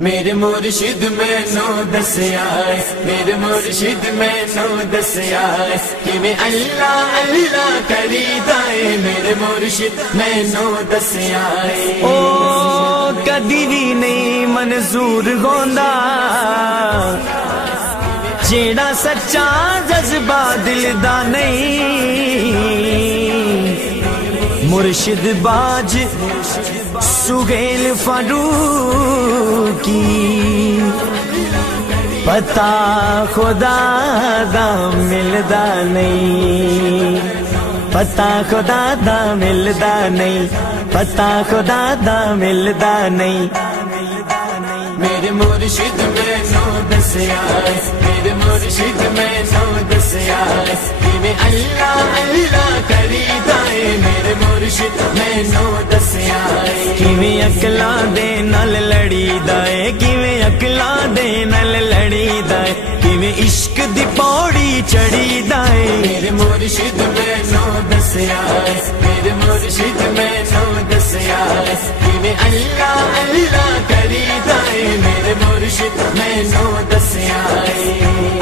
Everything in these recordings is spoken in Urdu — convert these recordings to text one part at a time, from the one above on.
میرے مرشد میں نو دسیا ہے، میرے مرشد میں نو دسیا ہے کہ میں اللہ اللہ کریدا ہے، میرے مرشد میں نو دسیا ہے۔ او کدی بھی نہیں منظور ہوندا جیڑا سچا جذبہ دل دا نہیں، مرشد باج سہیل فاروقی پتا خدا دا ملدا نہیں، پتا خدا دا ملدا نہیں، پتا خدا دا ملدا نہیں۔ میرے مرشد میں نو دسیا ہے، میرے مرشد میں نو دسیا ہے کہ میں اللہ اللہ کریدا ہے، میرے مرشد میں نو دسیا ہے۔ کیویں عقلاں دے نال لڑیدا ہے، کیویں عقلاں دے نال لڑیدا ہے، کیویں عشق دی پوڑی چڑھیدا ہے، میرے مرشد میں نو دسیا ہے، میرے مرشد میں نو دسیا ہے کہ میں اللہ اللہ کریدا ہے، میرے مرشد میں نو دسیا ہے۔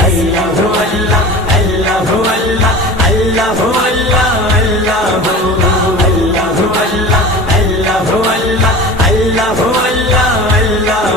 اللہ اللہ اللہ اللہ اللہ اللہ اللہ اللہ اللہ اللہ اللہ اللہ۔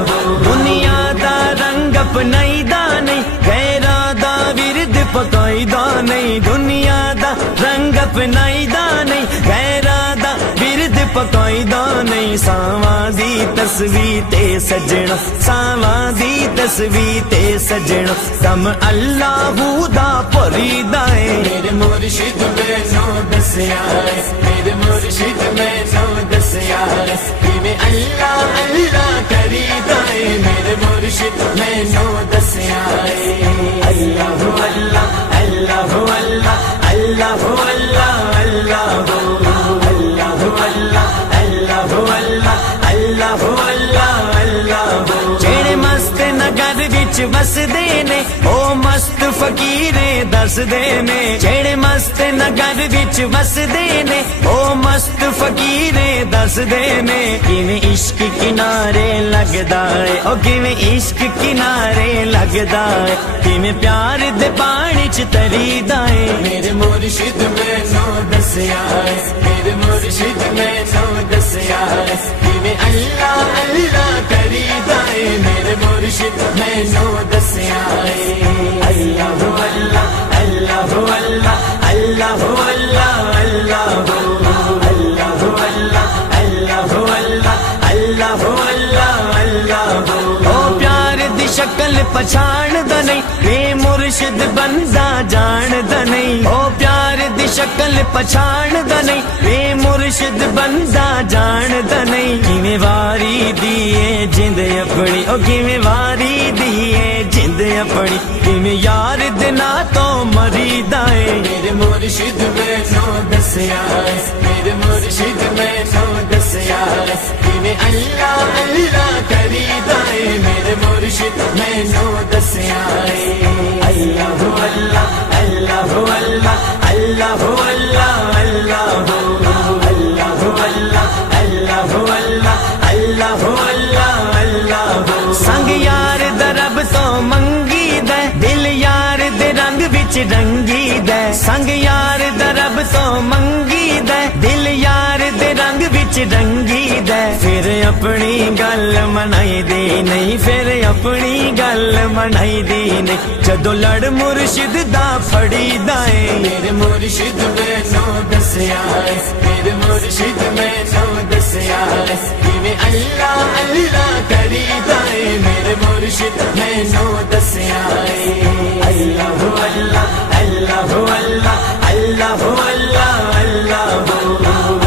دنیا دا رنگ اپنائی دا نہیں، غیراں دا ورد پکائی دا نہیں، دنیا دا رنگ اپنائی دا نہیں، غیراں دا ورد پکائی دا نہیں۔ ساواں دی تصویر تے سجنا، ساواں دی تصویر تے سجنا، دم اللہ دا پریدا ہے، میرے مرشد میں نو دسیا ہے، میرے مرشد میں نو دسیا ہے کہ میں اللہ اللہ کریدا ہے، میرے مرشد میں نو دسیا ہے۔ اللہ اللہ اللہ اللہ اللہ اللہ اللہ اللہ اللہ اللہ۔ جڑے مست نگر وچ بسدے نے او مست فقیرے دسدے نے، جڑے مست نگر وچ بسدے نے او مست فقیرے دسدے نے، کیویں عشق کنارے لگدا ہے، او کیویں عشق کنارے لگدا ہے، کیویں پیار دے پانی چ تریدا ہے، میرے مرشد میں نو دسیا ہے، میرے مرشد میں نو دسیا ہے کہ میں اللہ اللہ کریدا ہے، میرے مرشد میں نو دسیا ہے۔ اللہ اللہ اللہ اللہ اللہ اللہ اللہ اللہ اللہ اللہ۔ او پیار دی شکل پچھان دا نہیں، بے مرشد بندہ جان دا نہیں، او پیار دی شکل پچھان دا نہیں، بے مرشد بندہ جان دا نہیں۔ کیویں واری دیے جند اپنی، او کیویں واری دیے جند اپنی، کیویں یار دنا تو مریدا ہے، میرے مرشد میں نو دسیا ہے، میرے مرشد میں نو دسیا ہے کہ میں اللہ اللہ کریدا ہے، میرے مرشد میں نو دسیا ہے۔ اللہ اللہ اللہ اللہ اللہ اللہ اللہ اللہ اللہ اللہ اللہ۔ سنگ یار درب تو منگی دے، دل یار دے رنگ وچ رنگی دے، سنگ یار درب تو منگی دے، دل یار دے رنگ وچ رنگی دے، پھر اپنی گل منائی دی نہیں، پھر اپنی گل منائی دی نہیں، جدو لڑ مرشد دا پھڑی دائے، میرے مرشد میں نو دسیا ہے، میرے مرشد میں نو دسیا ہے کہ میں اللہ اللہ کریدا ہے، میرے مرشد میں نو دسیا ہے۔ اللہ اللہ اللہ اللہ اللہ اللہ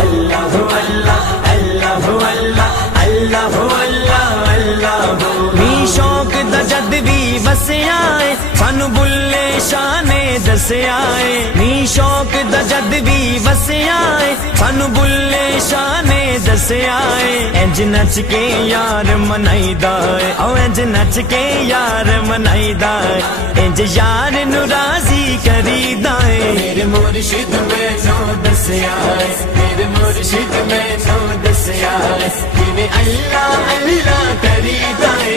اللہ اللہ اللہ اللہ۔ می شوق دا جد بھی وسیا ہے، سانو بلے شاہ نے دسیا ہے، می شوق دا جد بھی وسیا ہے، سانو بلے شاہ نے دسیا ہے، انج نچ کے یار منائی دا ہے، او انج نچ کے یار منائی دا ہے، انج یار نو راضی کری دا ہے، میرے مرشد میں نو دسیا ہے، میرے مرشد میں نو دسیا ہے کہ میں اللہ اللہ کریدا ہے،